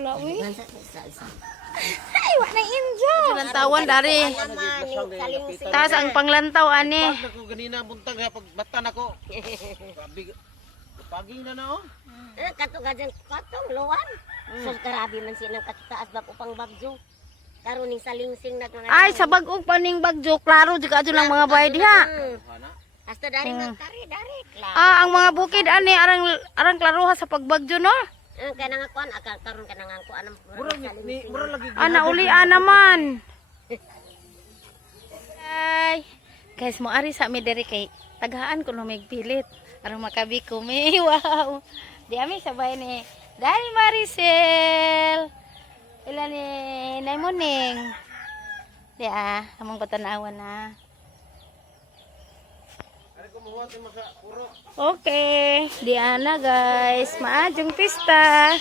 Hala, wi. Ay, wala na injo. Lantawan dari. Taas ang panglantaw, ani. Pag ako ganina buntag ha, pag batan ako. Paging na na oh. Kato gadyan katong luwan. So karabi man sinang kataas ba upang bagyo. Karon ning salingsing na mga. Ay, sa bagong paning bagyo, klaro juga adto lang mga bayad diha. Hasta dari magtari dari. Ah, ang mga bukid ani arang klaruha sa pagbagyo no. Kanang kuan karon kanang kuan ang Mura lagi. Ana uli naman. Ay, guys, mo ari sa mi diri kay tagahan ko no magpilit aron makabi ko mi. Wow. Di ami sabay ni Dai Maricel. Ila ni Nay Muning. Di among patanawan na. Okay, di ana guys, maajong pista.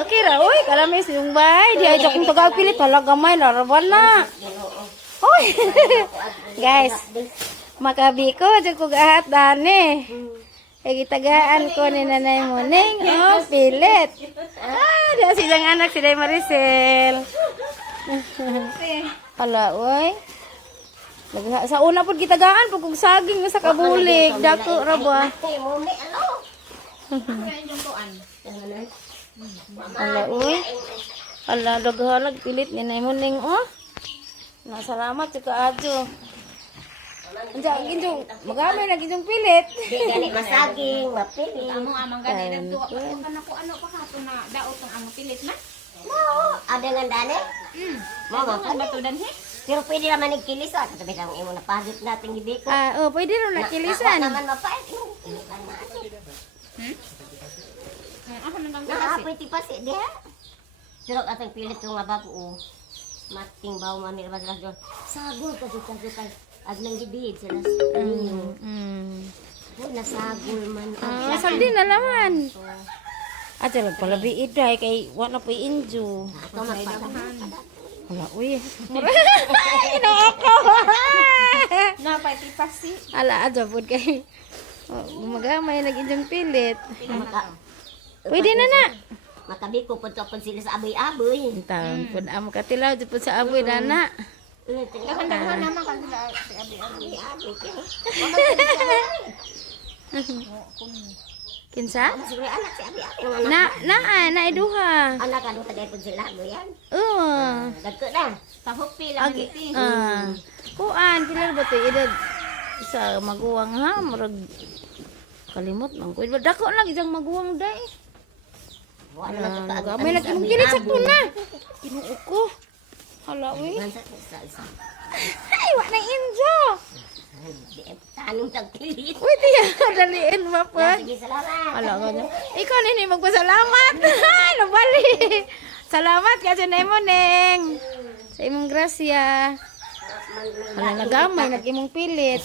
Okay ra, oy, kalamis yung bay, di aja kong tagapilit, hala gamay larawan na. Oy, guys, makabi ko, dyan ko gahat dani. Gitagaan ko ni Nanay Muning, oh, pilit. Di silang anak si Day Maricel. Hala, oy. Sa una po gitagaan pag kung saging sa kabulig, dako ra ba? Ala uy. Ala daghalag pilit ni Nay Muning oh. Na salamat sa kaadyo. Anja ginjong magamay na ginjong pilit. Di gani masaging, mapili. Amo amang gani nagtuwa pa ko ano pa kato na daot ang amo pilit na. No, ada nga dani. Mo ba to danhi? Pero pwede naman nagkilis at sabi lang imo na pagit nating hindi ko. Pwede rin nakilisan. Naman mapait. Ako nang Na pwede pa si dia. Pero atong pilit ko nga bago mating baw man ni Rabas do. Sagol kasi kay agnang gibid sila. Nasagol man. Saldi na naman. At lang pala biid ay kay wala po injo. Ato magpadahan. Wala, uy. Ay, naako. napay tipasi. Ala, adya po kay. Gumagamay, nag-injong pilit. Pwede na na. Makabi ko po sila sa aboy-aboy. Taon po na mo katilaw, dyan po sa aboy na na. Dahan-dahan naman kanila si abi-abi. Kinsa? Siguro anak si abi-abi. Naiduha. Anak ano tagay po sila aboy yan. Dagko na. Pahupi lang iti. Kuan, pila ba ito? Edad sa maguwang ha? Marag kalimot man ko. Dako lang isang maguwang day. May nag-imong kilit sa kuna. Kinuo ko. Hala, uy. Ay, wala na injo. Tanong tagkilit. Uy, tiya, daliin mo po. Sige, salamat. Hala ko niya. Ikaw nini magpasalamat. Ay, nabali. Salamat kasi Nay Muning. Sa imong grasya. Hala, nagamay, nag-imong pilit.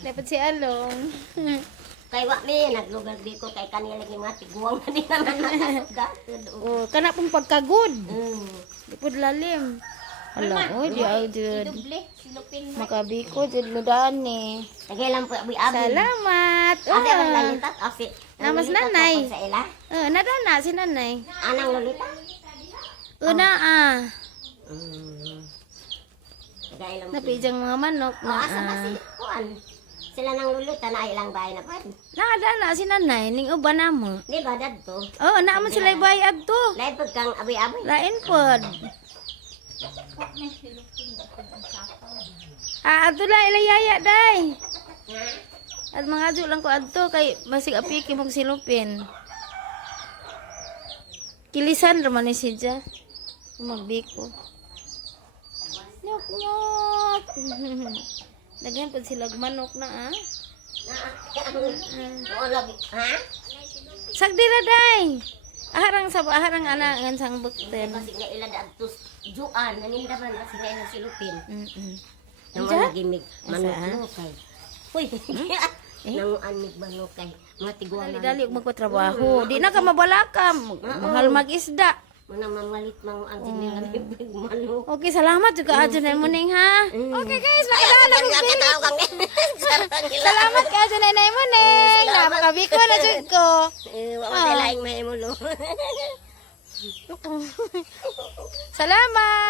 Dapat si Along. Kay Wakmi, naglugar di ko kay kanila lagi mga tiguang na din naman nakasugat. Kana pong pagkagod. Di po lalim. Hala, oy, di ay jud. Duble silupin mo. Makabiko jud ludaan ni. Tagay lang po abi-abi. Salamat. Ate ang lalitat. Kasi, Namas nanay. Sa ila. Nadana si nanay. Anang lolita. Una Tagay lang. napijang mga manok na. Asa ba si Kuan? Sila nang lolita na ilang bahay na pa. Nadana si nanay ning uban namo. Di ba dadto? Naamo sila bayad to. Lain pag kang abi-abi. Lain pod. Ato lang ilayaya day. At mga adyo lang ko adto kay basig apiki mong silupin. Kilisan raman ni siya. Magbiko. Nyok nyok. Lagyan po sila manok na Oo lagi. Ha? Sagdira day. Aharang anangan sang bukten. Kasi nga ila dadtos juan. Naninda man kasi nga ilang silupin. Nang Ija? nagimig manok kay. Uy. Nang anig manok kay. Mga tiguan na. Dali og magpatrabaho. Di na ka mabalaka. Mahal mag-isda. Mana mamalit mang ang nila bibig manok. Okay, salamat juga aja na mo ning ha. Okay guys, nakilala ko Ang tao kang Salamat ka aja nanay mo ning. Napakabiko na jud ko. Wala laing may mulo. Salamat.